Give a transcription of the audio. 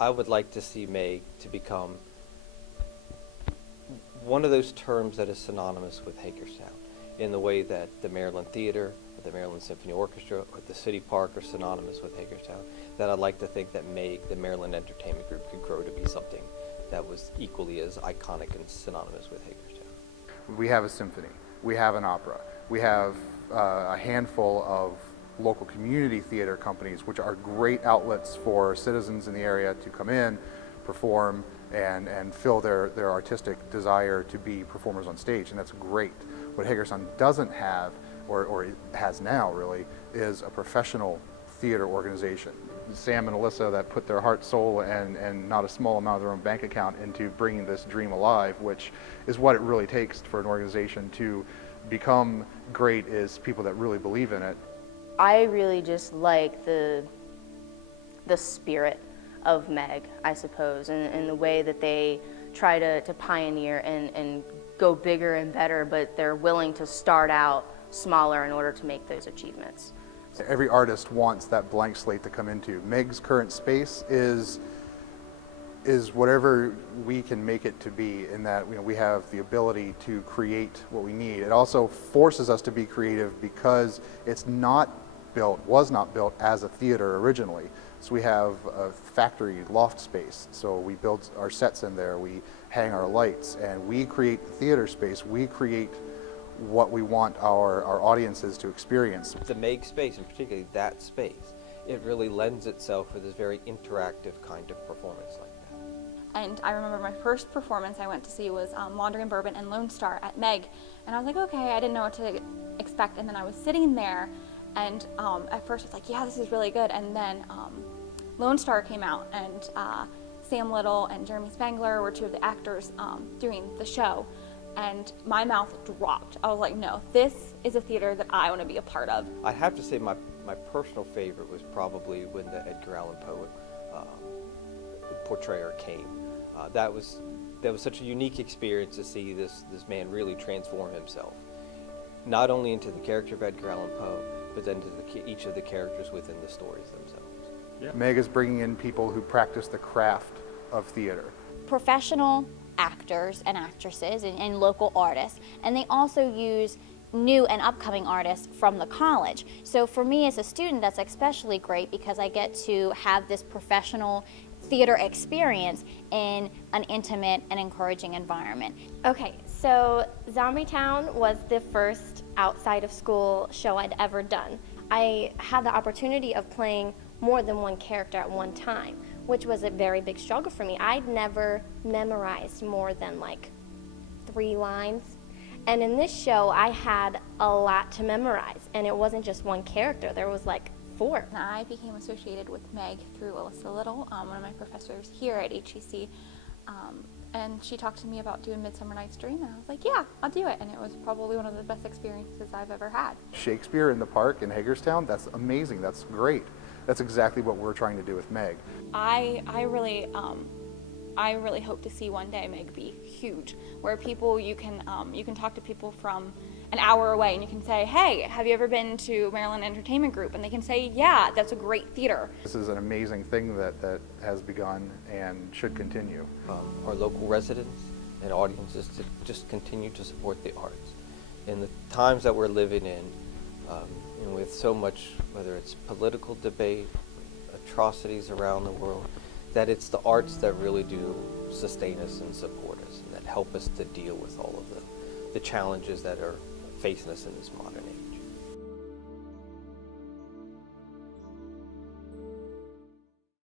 I would like to see MEG to become one of those terms that is synonymous with Hagerstown, in the way that the Maryland Theater, or the Maryland Symphony Orchestra, or the City Park are synonymous with Hagerstown. That I'd like to think that MEG, the Maryland Entertainment Group, could grow to be something that was equally as iconic and synonymous with Hagerstown. We have a symphony, we have an opera, we have a handful of local community theater companies, which are great outlets for citizens in the area to come in, perform, and fill their artistic desire to be performers on stage, and that's great. What Hagerstown doesn't have, or it has now really, is a professional theater organization. Sam and Alyssa that put their heart, soul, and not a small amount of their own bank account into bringing this dream alive, which is what it really takes for an organization to become great, is people that really believe in it. I really just like the spirit of MEG, I suppose, and the way that they try to pioneer and go bigger and better, but they're willing to start out smaller in order to make those achievements. Every artist wants that blank slate to come into. MEG's current space is whatever we can make it to be, in that we have the ability to create what we need. It also forces us to be creative because it's was not built as a theater originally. So we have a factory loft space, so we build our sets in there, we hang our lights, and we create the theater space. We create what we want our audiences to experience. The MEG space, and particularly that space, it really lends itself for this very interactive kind of performance like that. And I remember my first performance I went to see was Laundry and Bourbon and Lone Star at MEG, and I was like, okay, I didn't know what to expect, and then I was sitting there, and at first I was like, yeah, this is really good, and then Lone Star came out, and Sam Little and Jeremy Spangler were two of the actors doing the show, and my mouth dropped. I was like, no, this is a theater that I want to be a part of. I have to say my personal favorite was probably when the Edgar Allan Poe portrayer came. That was such a unique experience to see this man really transform himself, not only into the character of Edgar Allan Poe, but then to each of the characters within the stories themselves. Yeah. MEG is bringing in people who practice the craft of theater. Professional actors and actresses and local artists, and they also use new and upcoming artists from the college. So for me as a student, that's especially great because I get to have this professional theater experience in an intimate and encouraging environment. Okay, so Zombie Town was the first outside of school show I'd ever done. I had the opportunity of playing more than one character at one time, which was a very big struggle for me. I'd never memorized more than like 3 lines. And in this show, I had a lot to memorize, and it wasn't just one character, there was like 4. I became associated with MEG through Alyssa Little, one of my professors here at HEC, and she talked to me about doing Midsummer Night's Dream, and I was like, yeah, I'll do it, and it was probably one of the best experiences I've ever had. Shakespeare in the Park in Hagerstown, that's amazing, that's great. That's exactly what we're trying to do with MEG. I really hope to see one day MEG be huge, where people you can talk to people from an hour away, and you can say, hey, have you ever been to Maryland Entertainment Group? And they can say, yeah, that's a great theater. This is an amazing thing that has begun and should continue. Our local residents and audiences to just continue to support the arts. In the times that we're living in, and with so much, whether it's political debate, atrocities around the world, that it's the arts that really do sustain us and support us, and that help us to deal with all of the challenges that are facing us in this modern age.